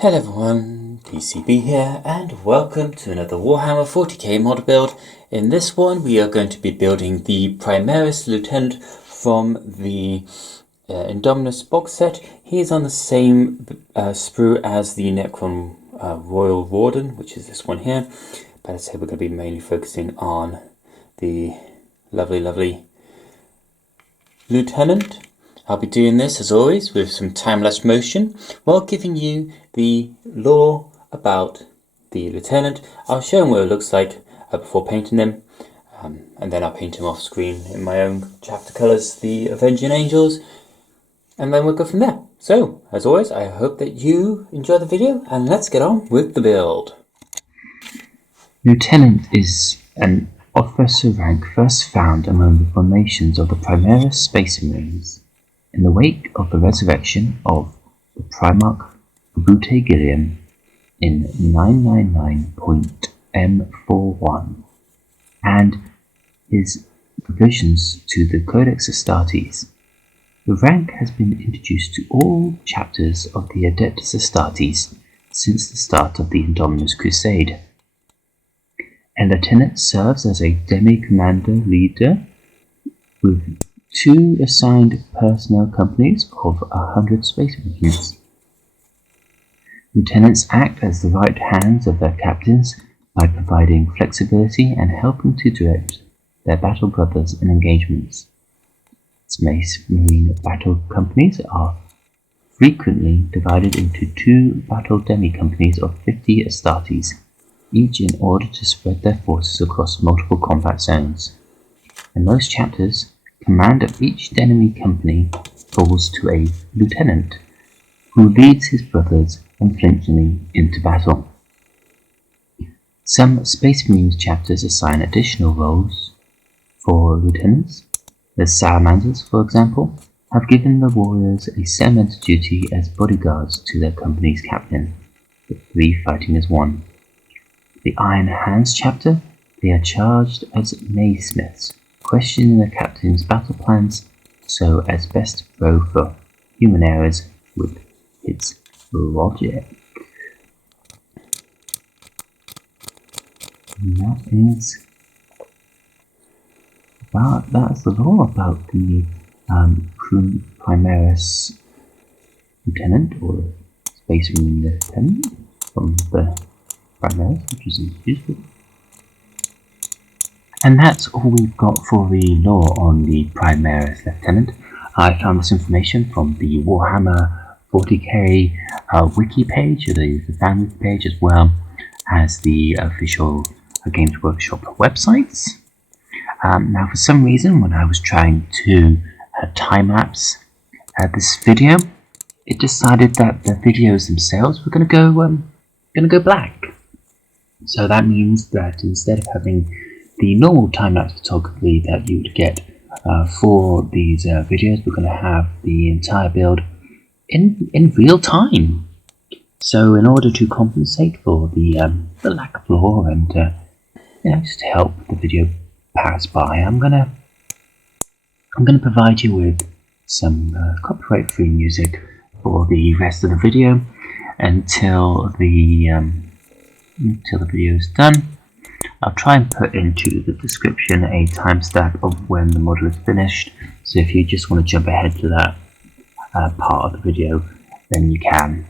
Hello everyone, PCB here, and welcome to another Warhammer 40k mod build. In this one we are going to be building the Primaris Lieutenant from the Indominus box set. He is on the same sprue as the Necron Royal Warden, which is this one here, but as I said, we're going to be mainly focusing on the lovely Lieutenant. I'll be doing this, as always, with some time-lapse motion, while giving you the lore about the Lieutenant. I'll show him what it looks like before painting him, and then I'll paint him off screen in my own chapter colours, the Avenging Angels, and then we'll go from there. So, as always, I hope that you enjoy the video, and let's get on with the build. Lieutenant is an officer rank first found among the formations of the Primaris Space Marines. In the wake of the resurrection of the Primarch Bute Gilliam in 999.M41 and his revisions to the Codex Astartes, the rank has been introduced to all chapters of the Adeptus Astartes since the start of the Indominus Crusade. A lieutenant serves as a demi-commander leader with 2 assigned personnel companies of 100 Space Marines. Lieutenants act as the right hands of their captains by providing flexibility and helping to direct their battle brothers in engagements. Space Marine battle companies are frequently divided into 2 battle demi-companies of 50 Astartes, each in order to spread their forces across multiple combat zones. In most chapters, command of each enemy company falls to a lieutenant, who leads his brothers unflinchingly into battle. Some Space Marines chapters assign additional roles for lieutenants. The Salamanders, for example, have given the warriors a sentimental duty as bodyguards to their company's captain, the 3 fighting as one. The Iron Hands chapter, they are charged as naysmiths, questioning the captain's battle plans so as best to probe for human errors with its logic. And that's the lore about the Primaris Lieutenant, or Space Marine Lieutenant from the Primaris, which is useful. And that's all we've got for the lore on the Primaris Lieutenant. I found this information from the Warhammer 40k wiki page, or the family page, as well as the official Games Workshop websites. Now, for some reason, when I was trying to time-lapse this video, it decided that the videos themselves were going to go black. So that means that instead of having the normal time-lapse photography that you would get for these videos, we're going to have the entire build in real time. So in order to compensate for the lack of lore and just to help the video pass by, I'm gonna provide you with some copyright-free music for the rest of the video until the video is done. I'll try and put into the description a timestamp of when the model is finished, so if you just want to jump ahead to that part of the video, then you can.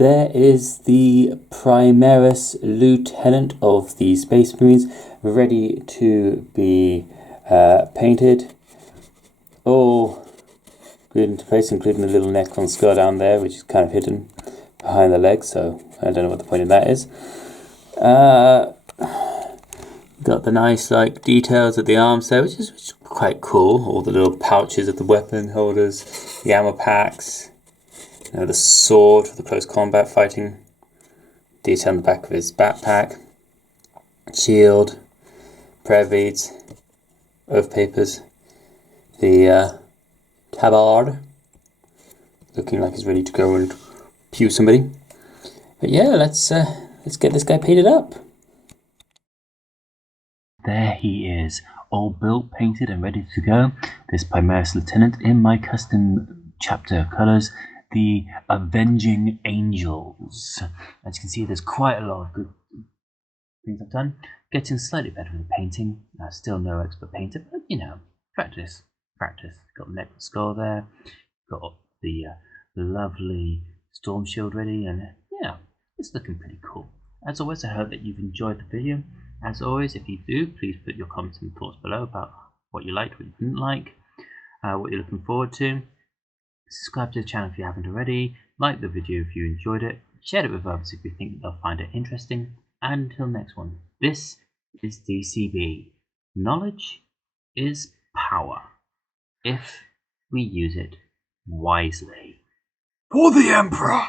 there is the Primaris Lieutenant of the Space Marines, ready to be painted. All glued into place, including the little neck on scar down there, which is kind of hidden behind the legs, so I don't know what the point of that is. Got the nice details of the arms there, which is quite cool. All the little pouches of the weapon holders, the ammo packs, the sword for the close combat fighting, detail on the back of his backpack, shield, prayer beads, oath papers, the tabard, looking like he's ready to go and pew somebody. But yeah, let's get this guy painted up. There he is, all built, painted and ready to go. This Primaris Lieutenant in my custom chapter colours, the Avenging Angels. As you can see, there's quite a lot of good things I've done. Getting slightly better with the painting. Still no expert painter, but practice. Got the neck and skull there. Got the lovely storm shield ready, and yeah, it's looking pretty cool. As always, I hope that you've enjoyed the video. As always, if you do, please put your comments and thoughts below about what you liked, what you didn't like, what you're looking forward to. Subscribe to the channel if you haven't already. Like the video if you enjoyed it. Share it with others if you think they'll find it interesting. And until next one, this is DCB. Knowledge is power, if we use it wisely. For the Emperor!